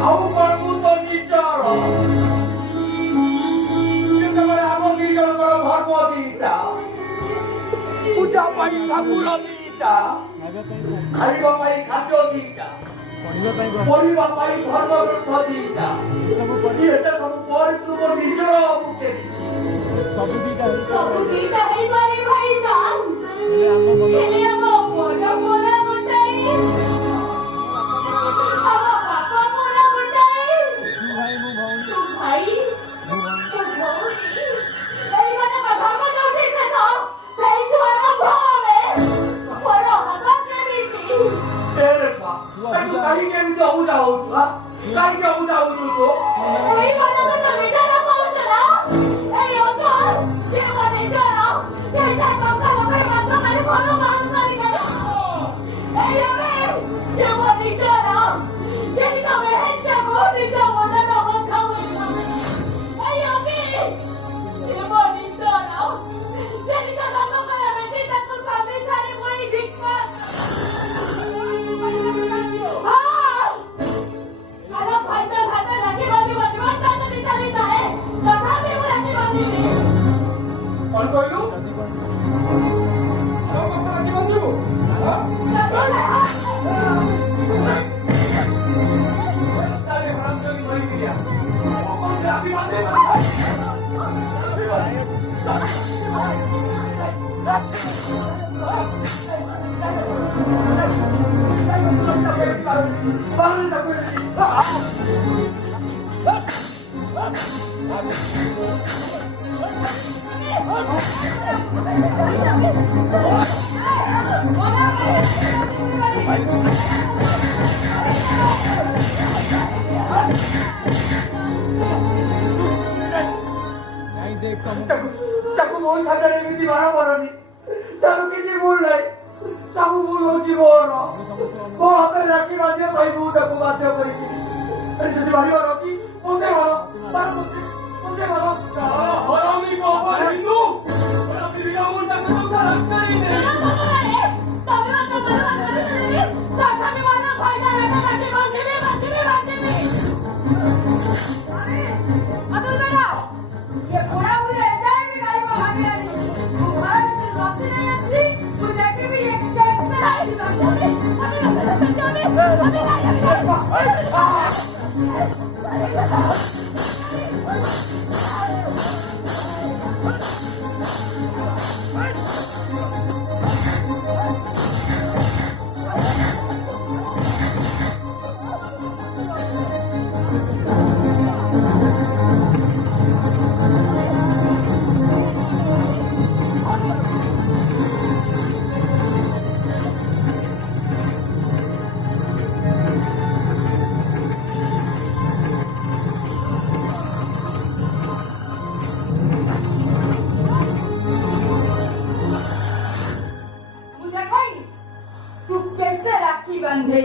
Kamu kayak gitu udah, ତାକୁ ମୋ ସାଙ୍ଗରେ ଏମିତି ବାଣ କରନି। ତାର କିଛି ଭୁଲ ନାହିଁ, ସବୁ ଭୁଲ ହଉଛି ମୋର। ମୋ ହାତରେ ରାକ୍ଷୀ ବାନ୍ଧିବା ପାଇଁ ମୁଁ ତାକୁ ବାଧ୍ୟ କରିଛି। ଯଦି ମାରିବାର ଅଛି ମୋତେ ମାର, ମୋତେ ମାର। ହିନ୍ଦୁ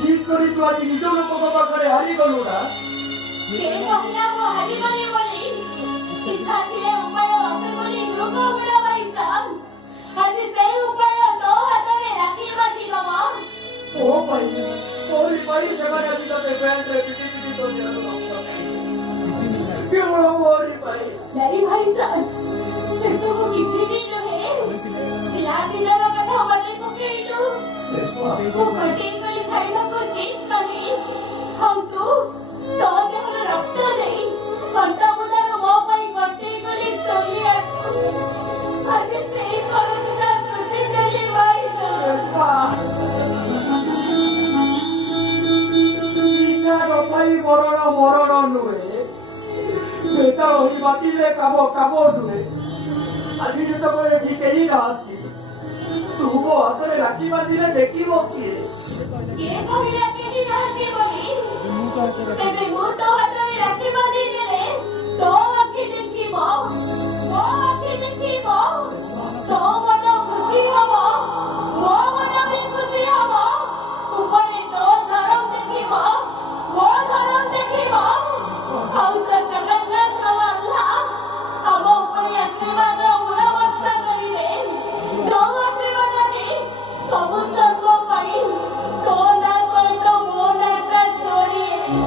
জিদ করি তো আজ নিজ লোক পাখে হারিগলু না। মরণ নুহে বেতার ওই বাতিলে কাব কাব নুহে আজি যেতବେଳେ ଏଠି କେହି ନାହାନ୍ତି ତୁ ମୋ ହାତରେ ରାକ୍ଷୀ ବାନ୍ଧିଲେ ଦେଖିବ କିଏ? କିଏ କହିଲା କେହି ନାହାନ୍ତି ବୋଲି? ତେବେ ମୁଁ ତୋ ହାତରେ ରାକ୍ଷୀ ବାନ୍ଧିଦେଲେ ତୋ ଆଖି ଦେଖିବ, ମୋ ଆଖି ଦେଖିବ, ତୋ ମନ ଖୁସି ହବ, ମୋ ମନ ବି ଖୁସି ହବ। ଉପରେ ତୋ ଧରମ ଦେଖିବ, ମୋ ଧରମ ଦେଖିବ। ଆଉ ତ ଜଗନ୍ନାଥ ଆଲ୍ଲାହ ଆମ ଉପରେ ଆଶୀର୍ବାଦ ମୂଳବର୍ଷା କରିବେ। ଯୋଉ ଆଶୀର୍ବାଦଟି ସବୁ ଜନ୍ମ ପାଇଁ ତୋ ନାଁ ସହିତ ମୋ ନାଁଟା ଯୋଡ଼ିବେ।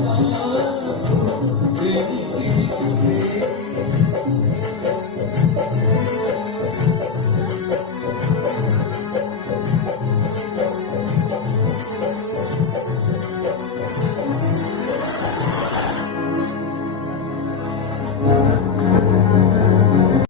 ଗଲା